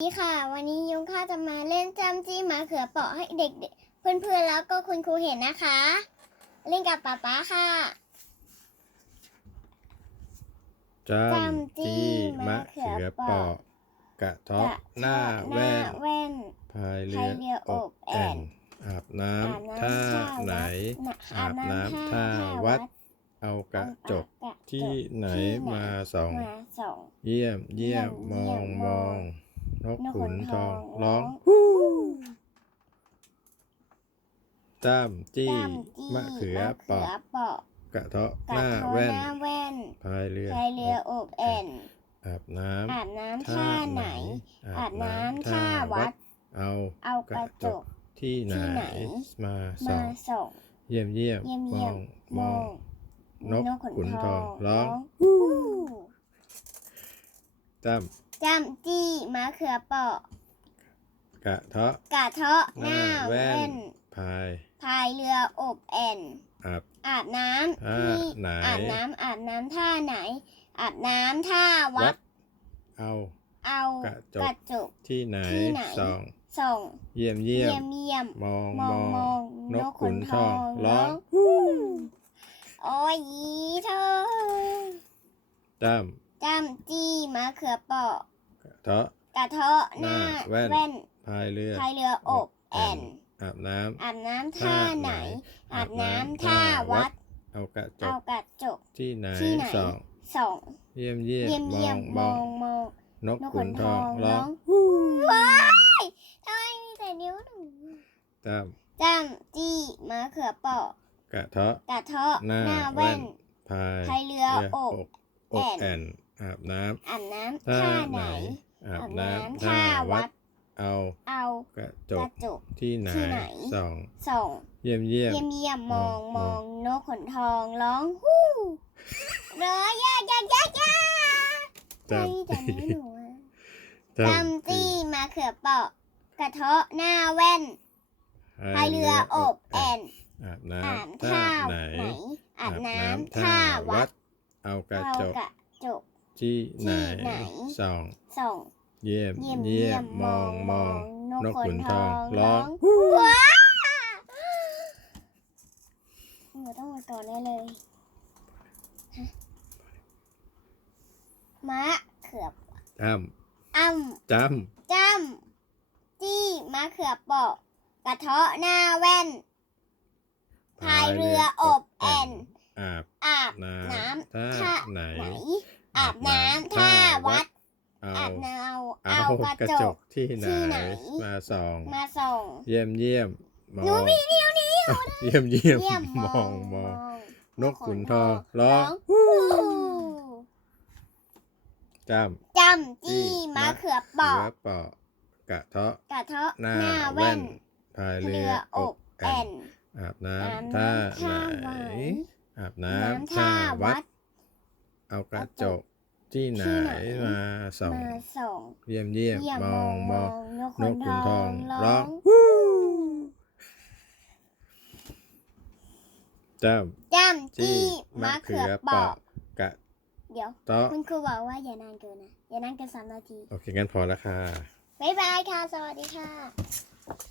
สวัสดีค่ะ วันนี้ยุงข้าวจะมาเล่นจำจี้หมาเขือเปาะให้เด็กๆเพื่อนๆแล้วก็คุณครูเห็นนะคะ เล่นกับป๊าป๊าค่ะจำจี้มะเขือเปาะกระเทาะหน้าแว่นแว่นพายเรืพายอเรือออบบแอ่แอ่นนอาบน้อาบำน้ำท่าท่าไหนวัดอาบน้ำท่าวัด เอากระจกที่ไหนมาส่องมาส่องเยี่ยมเยี่ยมมเยี่อยงมมอง นกนกขุนทองขุนทองร้องร้องจ้ำจี้จำจี้มะเขือมะเขืเปาะอเปาะกระเทาะกหระน้าเทาะแว่นหน้าแว่นพายเรือพายเรืออบแอ่นอาบน้อาบน้ำำท่าไหน อาบน้ำท่าวัดเอาเอากระจก ที่ไหนที่ไหน มาส่มาองส่ง เยี่ยมเยี่ยมเยี่ยมมเยี่อยงมมมอองงนกขุนทองร้อง ฮู้จ จำจี้มะเขือเปาะำกระเทาะกระเทาะหน้าหน้าแว่แว่นนพายพายเรืออบแอ่นอาบอาบน้ำท่าที่ไหนอาบน้ำอาบน้ำท่าไหน อาบน้ำท่าวัวัดดเอาเอากระจกกระจก ที่ไหนที่ไหน ส่องส่งเยี่ยมเยี่ยเยี่ยมมเยี่ยมมองมองมมอองงนกขุนทองร้องฮู้โอ้ยยีเธอจจำ จี้มะเขือเปาะำกระเทาะกระเทาะหน้าหน้าแว่นแว่นพายเรือพายเรืออบแอ่นอาบน้อาบน้ำำท่าไหน อาบน้ำท่าวัด เอากระจเอากกระจกที่ไหนที่ไหนส่องส่องเยี่ยมเยี่ยมเยี่ยมมเยี่อยงมมมอองงมองนกนกขุขุนนททอองงร้ร้อองงว้ายทำไมมีแต่นิ้วหนูจจำจี้มะเขือเปาะำกระเทาะกระเทาะหน้าหน้าแว่แว่นนพายพายเรือเรืออ อบบอกแอ่นแอ่นอาบน้อาบน้ำำท่าท่าไหไหนนอาบอาบน้ำน้ำท่าท่าวัวัดดเอาเอากระจกกระจกที่ไหนที่ไหนส่องส่องเยี่ยมเยี่ยมเยี่ยมเยี่ยมมองมมอองงนกขนทองร้องฮู้ร้อยยากยากยากยากจไม่แต่ไม่หนูอะำจำจี้มะเขือเปาะกระเทาะหน้าแว่นพายเรืออบแอ่นอาบอาบน้ำท่าท่าไหนไหนอาบน้ำท่าท่าวัวัดด เอากระเอาจกกระจกที่ไหนที่ไหนส่องส่องเยี่ยมเยี่ยมเยี่เยี่ยยมมมมอองงมมอองงนนกกขุขุนนททอองงร้ร้อองงว้าหนูต้องมาก่อนได้เลยฮะมะเขือจอ้ำำจจำจี้มะเขือเปาะกระเทาะหน้าแว่นำพายเรืออบแอ่น อาบ อาบ น้ น้ำท่าำท่า ไหน ไหน อาบ น้ำท่าวัดเอาอาบน้ำเอาเอากกระระจจกกที่ไหนที่ไหน มาส่องมาส่งเยี่ยมเยี่ยมมองหนูมีนิ้วนิ้วเยี่ยมเยี่ยมเยี่ยมมมอองงมมอองงนกขุนทองร้องฮู้จจำจี้มะเขือำเปาะเรือเปาะกระเทาะกระเทาะหน้าหน้าแว่แว่นนพายเรืเรืออออบบแอ่แอ่นนอาบอาบน้ำท่าน้ำท่าไหนไหนอาบน้ำน้ำท่าท่าวัวัดดเอากระจก ที่ไหนที่ไหน มาส่อง มาส่งเยี่ยมเยี่ยมเยี่ยมมมอองงมมอองงนกนขุกนขุนททอองงร้ร้อองงจจำำจี้จี้มะมะเขืเขืออเปาะเปาะกระเดี๋ยวเทาะคุณครูบอกว่าอย่านานเกินนะ อย่านานเกินสามนาที โอเคงั้นพอแล้วค่ะ บ๊ายบายค่ะ สวัสดีค่ะ